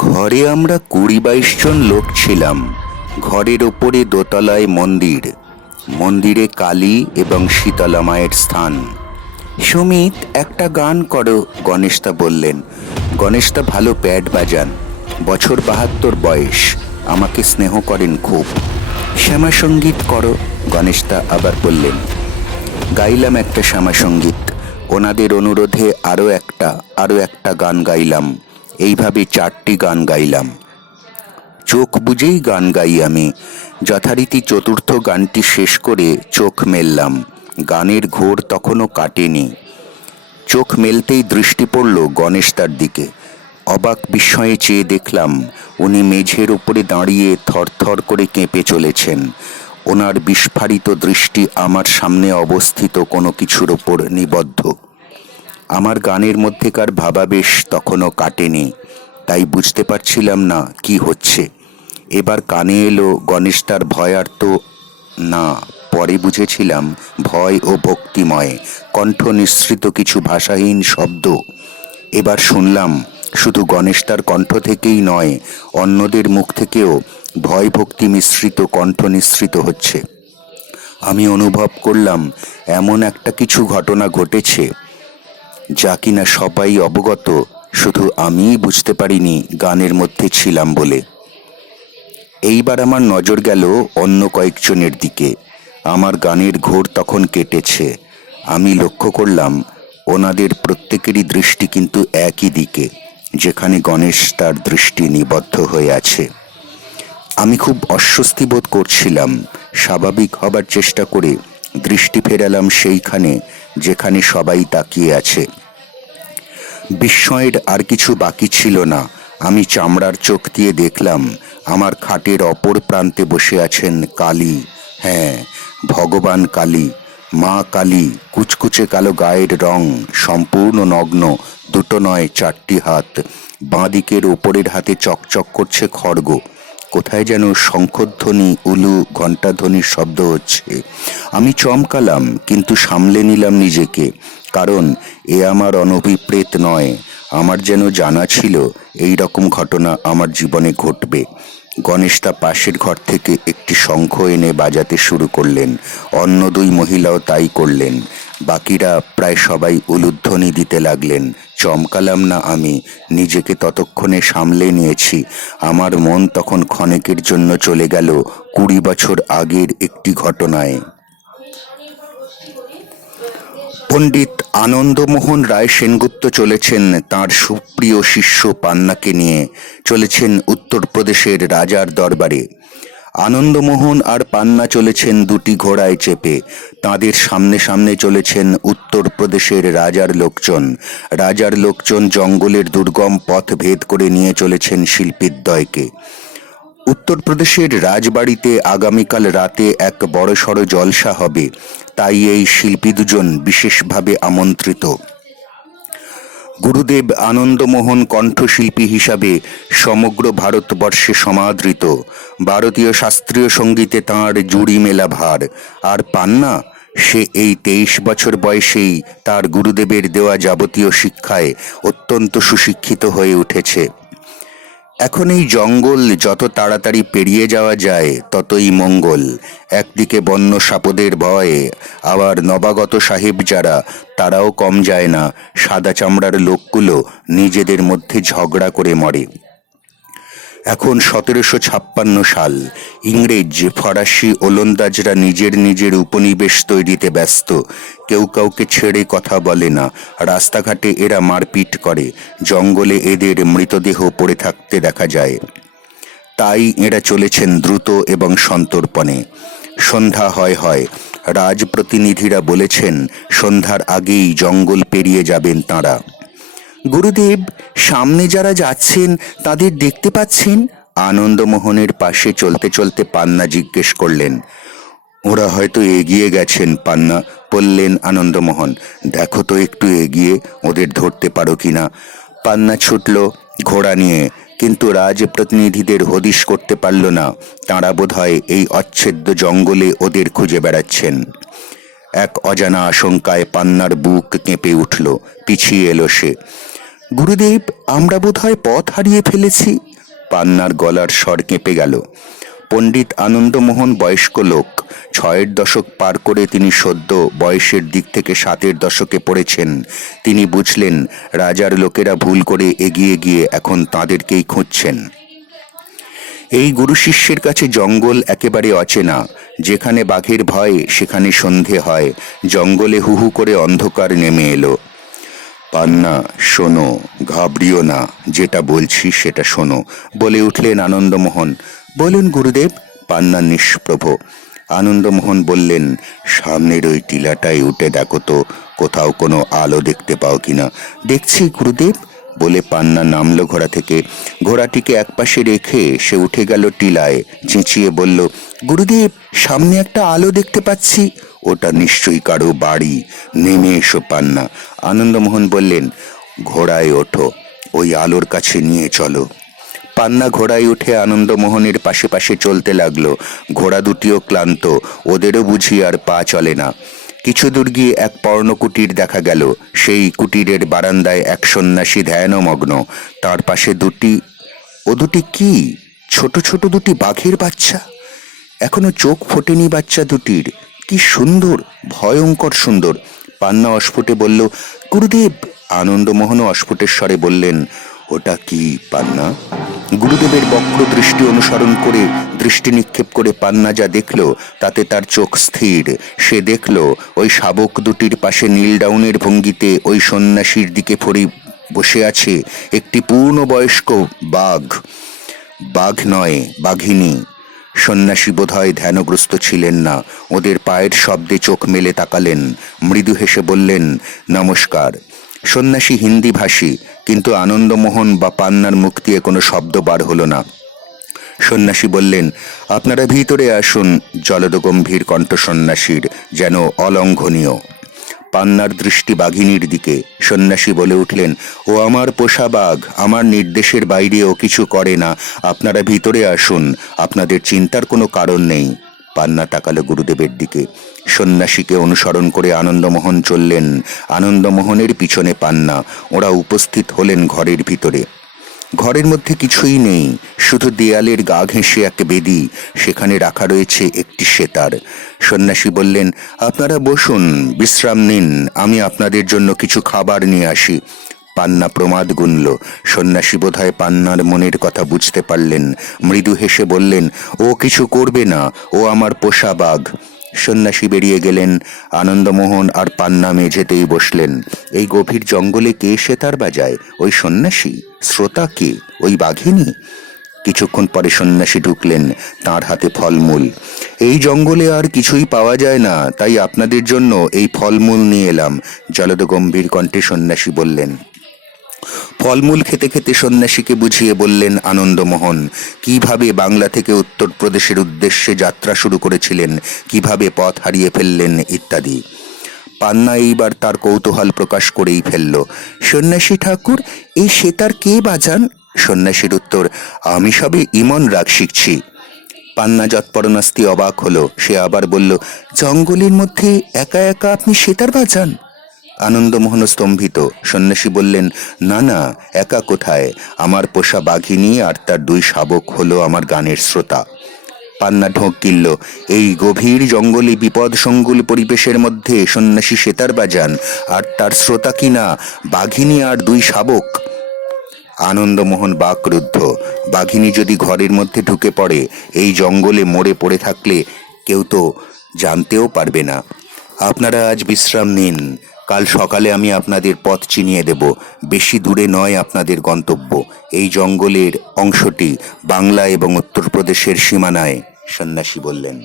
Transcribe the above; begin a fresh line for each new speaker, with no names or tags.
ঘরে আমরা কুড়ি বাইশ জন লোক ছিলাম। ঘরের ওপরে দোতলায় মন্দির। মন্দিরে কালী এবং শীতলা মায়ের স্থান। সুমিত একটা গান করো, গণেশদা বললেন। গণেশদা ভালো প্যাড বাজান। বছর বাহাত্তর বয়স। আমাকে স্নেহ করেন খুব। শ্যামা সংগীত করো, গণেশদা আবার বললেন। গাইলাম একটা শ্যামা সংগীত ওনাদের অনুরোধে আরও একটা আরও একটা গান গাইলাম। এইভাবে চারটি গান গাইলাম। চোখ বুঝেই গান গাই আমি। যথারীতি চতুর্থ গানটি শেষ করে চোখ মেললাম। গানের ঘোর তখনও কাটেনি। চোখ মেলতেই দৃষ্টি পড়ল গণেশ তার দিকে। অবাক বিস্ময়ে চেয়ে দেখলাম, উনি মেঝের উপরে দাঁড়িয়ে থরথর করে কেঁপে চলেছেন। ওনার বিস্ফারিত দৃষ্টি আমার সামনে অবস্থিত কোনো কিছুর ওপর নিবদ্ধ। আমার গানের মধ্যেকার ভাবাবেশ তখনও কাটেনি, তাই বুঝতে পারছিলাম না কি হচ্ছে। এবার কানে এলো গণেশ তার ভয়ার্ত, না। পরে বুঝেছিলাম ভয় ও ভক্তিময়, কণ্ঠ নিঃসৃত কিছু ভাষাহীন শব্দ। এবার শুনলাম, শুধু গণেশ তার কণ্ঠ থেকেই নয়, অন্যদের মুখ থেকেও ভয় ভক্তি মিশ্রিত কণ্ঠ নিঃসৃত হচ্ছে। আমি অনুভব করলাম, এমন একটা কিছু ঘটনা ঘটেছে যা কিনা সবাই অবগত, শুধু আমিই বুঝতে পারিনি গানের মধ্যে ছিলাম বলে। এইবার আমার নজর গেল অন্য কয়েকজনের দিকে। আমার গানের ঘোর তখন কেটেছে। আমি লক্ষ্য করলাম, ওনাদের প্রত্যেকেরই দৃষ্টি কিন্তু একই দিকে, যেখানে গণেশ তার দৃষ্টি নিবদ্ধ হয়ে আছে। আমি খুব অস্বস্তি বোধ করছিলাম। স্বাভাবিক হবার চেষ্টা করে দৃষ্টি ফেরালাম সেইখানে, যেখানে সবাই তাকিয়ে আছে। বিস্ময়ের আর কিছু বাকি ছিল না। আমি চামড়ার চোখ দিয়ে দেখলাম, আমার খাটের অপর প্রান্তে বসে আছেন কালী। হ্যাঁ ভগবান কালী, মা কালী, কুচকুচে কালো গায়ের রং, সম্পূর্ণ নগ্ন, দুটো নয়, চারটি হাত। বাঁদিকের ওপরের হাতে চকচক করছে খড়গ। কোথায় যেন শঙ্খধ্বনি, উলু, ঘণ্টাধ্বনির শব্দ হচ্ছে। আমি চমকালাম, কিন্তু সামলে নিলাম নিজেকে। কারণ এ আমার অনভিপ্রেত নয়। আমার যেন জানা ছিল এই রকম ঘটনা আমার জীবনে ঘটবে। গণেশ তা পাশের ঘর থেকে একটি শঙ্খ এনে বাজাতে শুরু করলেন। অন্য দুই মহিলাও তাই করলেন। বাকিরা প্রায় সবাই উলুধ্বনি দিতে লাগলেন। চমকালাম না আমি, নিজেকে ততক্ষণে সামলে নিয়েছি। আমার মন তখন ক্ষণেকের জন্য চলে গেল কুড়ি বছর আগের একটি ঘটনায়। পণ্ডিত আনন্দমোহন রায় সেনগুপ্ত চলেছেন তার সুপ্রিয় শিষ্য পান্নাকে নিয়ে, চলেছেন উত্তরপ্রদেশের রাজার দরবারে। আনন্দমোহন আর পান্না চলেছেন দুটি ঘোড়ায় চেপে। তাদের সামনে সামনে চলেছেন উত্তরপ্রদেশের রাজার লোকজন। রাজার লোকজন জঙ্গলের দুর্গম পথ ভেদ করে নিয়ে চলেছেন শিল্পীদ্বয়কে। উত্তরপ্রদেশের রাজবাড়িতে আগামীকাল রাতে এক বড়সড় জলসা হবে। তাই এই শিল্পী দুজন বিশেষভাবে আমন্ত্রিত। গুরুদেব আনন্দমোহন কণ্ঠশিল্পী হিসাবে সমগ্র ভারতবর্ষে সমাদৃত। ভারতীয় শাস্ত্রীয় সঙ্গীতে তাঁর জুড়ি মেলা ভার। আর পান্না সে এই তেইশ বছর বয়সেই তার গুরুদেবের দেওয়া যাবতীয় শিক্ষায় অত্যন্ত সুশিক্ষিত হয়ে উঠেছে। এখন এই জঙ্গল যত তাড়াতাড়ি পেরিয়ে যাওয়া যায়, ততই মঙ্গল। একদিকে বন্য সাপদের ভয়ে, আবার নবাগত সাহেব যারা, তারাও কম যায় না। সাদা চামড়ার লোকগুলো নিজেদের মধ্যে ঝগড়া করে মরে। এখন সতেরোশো ছাপ্পান্ন সাল। ইংরেজ, ফরাসি, ওলন্দাজরা নিজের নিজের উপনিবেশ তৈরিতে ব্যস্ত। কেউ কাউকে ছেড়ে কথা বলে না। রাস্তাঘাটে এরা মারপিট করে। জঙ্গলে এদের মৃতদেহ পড়ে থাকতে দেখা যায়। তাই এরা চলেছেন দ্রুত এবং সন্তর্পণে। সন্ধ্যা হয় হয়। রাজপ্রতিনিধিরা বলেছেন, সন্ধ্যার আগেই জঙ্গল পেরিয়ে যাবেন তাঁরা। গুরুদেব, সামনে যারা যাচ্ছেন, তাদের দেখতে পাচ্ছেন? আনন্দমোহনের পাশে চলতে চলতে পান্না জিজ্ঞেস করলেন ওরা হয়তো এগিয়ে গেছেন, পান্না, বললেন আনন্দমোহন। দেখো তো একটু এগিয়ে, ওদের ধরতে পারো কিনা। পান্না ছুটল ঘোড়া নিয়ে, কিন্তু রাজপ্রতিনিধিদের হদিশ করতে পারল না। তাঁরা বোধহয় এই অচ্ছেদ্য জঙ্গলে ওদের খুঁজে বেড়াচ্ছেন। এক অজানা আশঙ্কায় পান্নার বুক কেঁপে উঠল, পিছিয়ে এলো সে। গুরুদেব, আমরা বোধহয় পথ হারিয়ে ফেলেছি। পান্নার গলার স্বর কেঁপে গেল। পণ্ডিত আনন্দমোহন বয়স্ক লোক ছয়ের দশক পার করে তিনি সদ্য বয়সের দিক থেকে সাতের দশকে পড়েছেন। তিনি বুঝলেন, রাজার লোকেরা ভুল করে এগিয়ে গিয়ে এখন তাঁদেরকেই খুঁজছেন। এই গুরু শিষ্যের কাছে জঙ্গল একেবারে অচেনা। যেখানে বাঘের ভয়, সেখানে সন্ধে হয়। জঙ্গলে হুহু করে অন্ধকার নেমে এলো। পান্না, শোনো, ঘাবড়িও না। যেটা বলছি সেটা শোনো। বলে উঠলেন আনন্দমোহন। বলুন গুরুদেব, পান্না নিষ্প্রভ। আনন্দমোহন বললেন, সামনের ওই টিলাটায় উঠে দেখো তো, কোথাও কোনো আলো দেখতে পাও কিনা। দেখছি, গুরুদেব। বলে পান্না নামলো ঘোড়া থেকে। ঘোড়াটিকে একপাশে রেখে সে উঠে গেল টিলায়, চেঁচিয়ে বলল, গুরুদেব, সামনে একটা আলো দেখতে পাচ্ছি। ওটা নিশ্চয়ই কারও বাড়ি। নেমে এসো পান্না। আনন্দমোহন বললেন, ঘোড়ায় ওঠো, ওই আলোর কাছে নিয়ে চলো। পান্না ঘোড়ায় উঠে আনন্দমোহনের পাশে পাশে চলতে লাগল। ঘোড়া দুটিও ক্লান্ত, ওদেরও বুঝি আর পা চলে না। কিছু দূর গিয়ে এক পর্ণকুটির দেখা গেল। সেই কুটিরের বারান্দায় এক সন্ন্যাসী ধ্যানমগ্ন। তার পাশে দুটি, ও দুটি কি? ছোট ছোট দুটি বাঘের বাচ্চা? এখনও চোখ ফোটেনি বাচ্চা দুটির। কি সুন্দর, ভয়ঙ্কর সুন্দর। পান্না অস্ফুটে বলল, গুরুদেব! আনন্দমোহন অস্ফুটের স্বরে বললেন ওটা কি পান্না? গুরুদেবের বক্র দৃষ্টি অনুসরণ করে দৃষ্টি নিক্ষেপ করে পান্না যা দেখল, তাতে তার চোখ স্থির। সে দেখল, ওই শাবক দুটির পাশে নীল ডাউনের ভঙ্গিতে ওই সন্ন্যাসীর দিকে ফরি বসে আছে একটি পূর্ণবয়স্ক বাঘ। বাঘ নয়, বাঘিনী। সন্ন্যাসী বোধহয় ধ্যানগ্রস্ত ছিলেন না। ওদের পায়ের শব্দে চোখ মেলে তাকালেন। মৃদু হেসে বললেন, নমস্কার। সন্ন্যাসী হিন্দি ভাষী কিন্তু আনন্দমোহন বা পান্নার মুখ দিয়ে কোনো শব্দ বার হলো না। সন্ন্যাসী বললেন, আপনারা ভিতরে আসুন, জলদগম্ভীর কণ্ঠ সন্ন্যাসীর যেন অলঙ্ঘনীয়। পান্নার দৃষ্টি বাঘিনীর দিকে। সন্ন্যাসী বলে উঠলেন, ও আমার পোষা বাঘ, আমার নির্দেশের বাইরে ও কিছু করে না। আপনারা ভিতরে আসুন, আপনাদের চিন্তার কোনো কারণ নেই। পান্না তাকালো গুরুদেবের দিকে। সন্ন্যাসীকে অনুসরণ করে আনন্দমোহন চললেন। আনন্দমোহনের পিছনে পান্না, ওরা উপস্থিত হলেন ঘরের ভিতরে। ঘরের মধ্যে কিছুই নেই, শুধু দেয়ালের গা ঘেঁষে এক বেদি, সেখানে রাখা রয়েছে একটি সেতার। সন্ন্যাসী বললেন, আপনারা বসুন, বিশ্রাম নিন, আমি আপনাদের জন্য কিছু খাবার নিয়ে আসি। পান্না প্রমাদ গুনল। সন্ন্যাসী বোধহয় পান্নার মনের কথা বুঝতে পারলেন। মৃদু হেসে বললেন, ও কিছু করবে না, ও আমার পোষা বাঘ। সন্ন্যাসী বেরিয়ে গেলেন। আনন্দমোহন আর পান্না মেঝেতেই বসলেন। এই গভীর জঙ্গলে কে সেতার বাজায়? ওই সন্ন্যাসী? শ্রোতা কে? ওই বাঘিনী? কিছুক্ষণ পরে সন্ন্যাসী ঢুকলেন, তার হাতে ফলমূল। এই জঙ্গলে আর কিছুই পাওয়া যায় না, তাই আপনাদের জন্য এই ফলমূল নিয়ে এলাম। জলদ গম্ভীর কণ্ঠে সন্ন্যাসী বললেন ফলমূল খেতে খেতে সন্ন্যাসীকে বুঝিয়ে বললেন, আনন্দমোহন, কীভাবে বাংলা থেকে উত্তরপ্রদেশের উদ্দেশ্যে যাত্রা শুরু করেছিলেন, কীভাবে পথ হারিয়ে ফেললেন ইত্যাদি? পান্না এইবার তার কৌতূহল প্রকাশ করেই ফেলল। সন্ন্যাসী ঠাকুর, এই সেতার কে বাজান? সন্ন্যাসীর উত্তর, আমি সবে ইমন রাগ শিখছি। পান্না যৎপরনাস্তি অবাক হলো। সে আবার বলল, জঙ্গলের মধ্যে একা একা আপনি সেতার বাজান? আনন্দমোহন স্তম্ভিত। সন্ন্যাসী বললেন, না না, একা কোথায়? আমার পোষা বাঘিনী আর তার দুই শাবক হলো আমার গানের শ্রোতা। পান্না ঢোক কিনল, এই গভীর জঙ্গলে বিপদ সঙ্গুল পরিবেশের মধ্যে সন্ন্যাসী সেতার বাজান, আর তার শ্রোতা কিনা বাঘিনী আর দুই শাবক। আনন্দমোহন বাকরুদ্ধ বাঘিনী যদি ঘরের মধ্যে ঢুকে পড়ে, এই জঙ্গলে মরে পড়ে থাকলে কেউ তো জানতেও পারবে না। আপনারা আজ বিশ্রাম নিন কাল সকালে আমি আপনাদের পথ চিনিয়ে দেব। বেশি দূরে নয় আপনাদের গন্তব্য। এই জঙ্গলের অংশটি বাংলা এবং উত্তরপ্রদেশের সীমানায়। সন্ন্যাসী বললেন